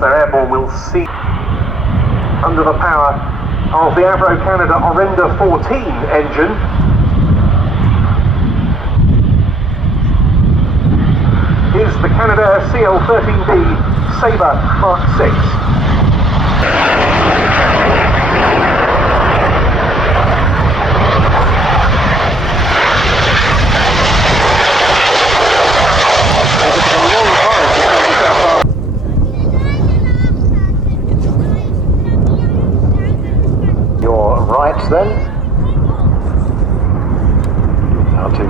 they're airborne, we'll see under the power of the Avro Canada Orenda 14 engine. Is the Canadair CL-13B Sabre Mark 6. Your right then. How to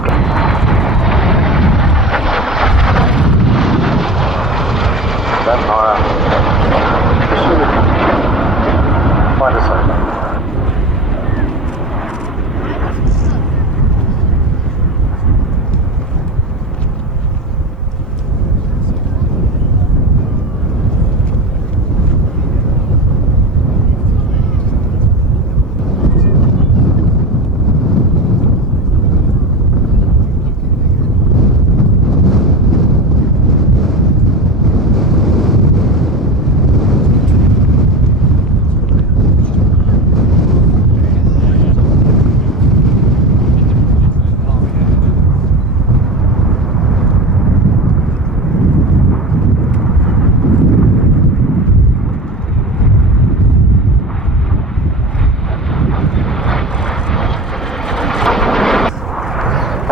find a Sabre.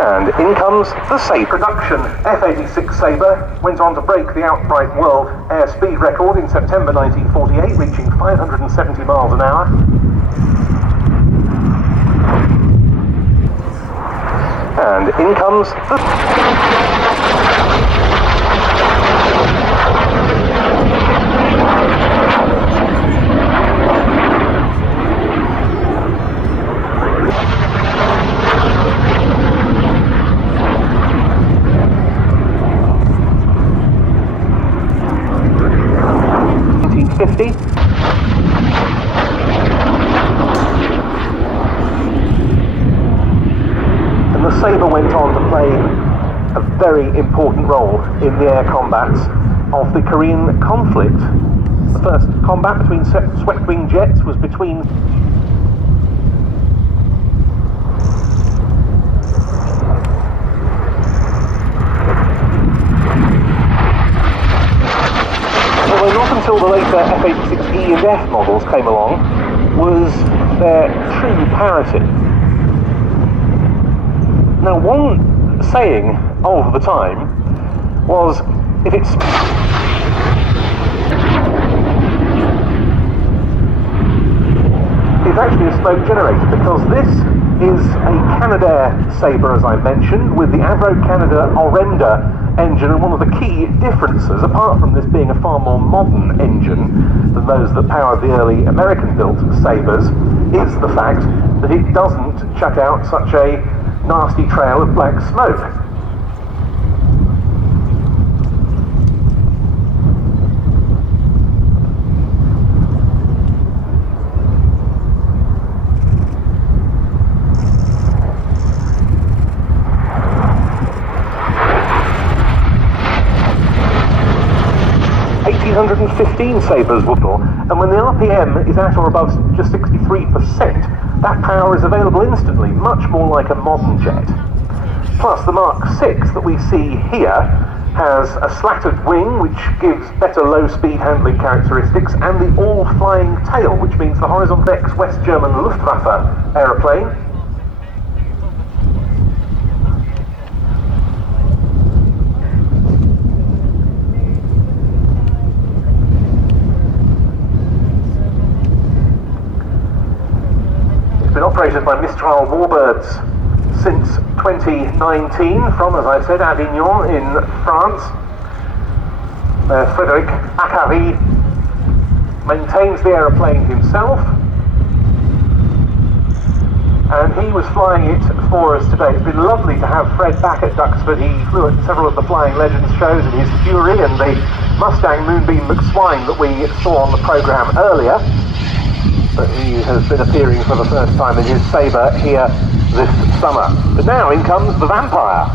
And in comes the Sabre. Production F-86 Sabre went on to break the outright world airspeed record in September 1948, reaching 570 miles an hour. And in comes the... And the Sabre went on to play a very important role in the air combats of the Korean conflict. The first combat between swept-wing jets was between until the later F-86E and F models came along, was their true parity. Now, one saying of the time was, if it's... It's actually a smoke generator, because this is a Canadair Sabre, as I mentioned, with the Avro Canada Orenda engine, and one of the key differences, apart from this being a far more modern engine than those that powered the early American-built Sabres, is the fact that it doesn't chuck out such a nasty trail of black smoke. .115 Sabres will go, and when the RPM is at or above just 63%, that power is available instantly, much more like a modern jet. Plus, the Mark 6 that we see here has a slatted wing, which gives better low-speed handling characteristics, and the all-flying tail, which means the horizontal ex-West German Luftwaffe aeroplane. Been operated by Mistral Warbirds since 2019 from, as I said, Havilland in France. Frédéric Acari maintains the aeroplane himself, and he was flying it for us today. It's been lovely to have Fred back at Duxford. He flew at several of the Flying Legends shows in his Fury and the Mustang Moonbeam McSwine that we saw on the programme earlier. But he has been appearing for the first time in his Sabre here this summer. But now in comes the Vampire.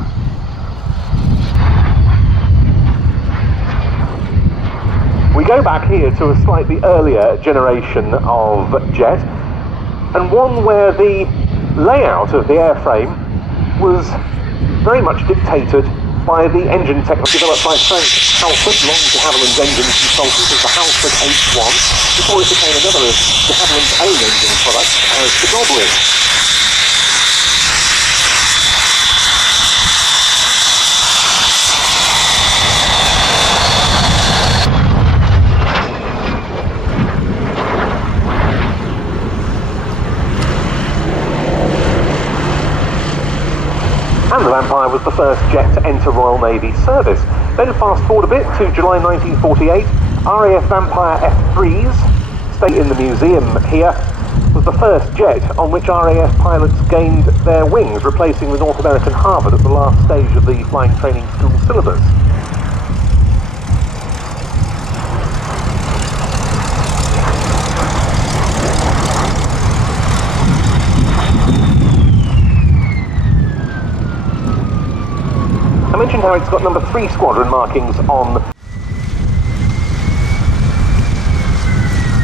We go go back here to a slightly earlier generation of jet, and one where the layout of the airframe was very much dictated by the engine technology developed by Frank Halford, long de Havilland's engine consultant, as the Halford H1, before it became another of de Havilland's own engine products as the Goblin. And the Vampire was the first jet to enter Royal Navy service. Then fast forward a bit to July 1948, RAF Vampire F3s, stay in the museum here, was the first jet on which RAF pilots gained their wings, replacing the North American Harvard at the last stage of the flying training school syllabus. I mentioned how it's got number 3 squadron markings on,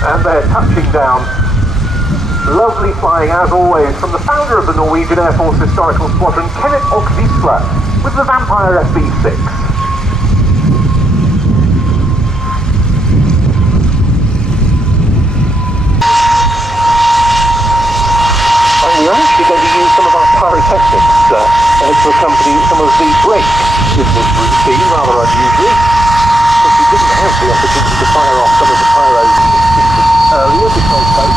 and they're touching down. Lovely flying as always from the founder of the Norwegian Air Force Historical Squadron, Kenneth Oksvisla, with the Vampire FB.56. And we're actually going to use some of our pyrotechnics to accompany some of the breaks in this routine, rather unusually, because we didn't have the opportunity to fire off some of the pyros earlier because they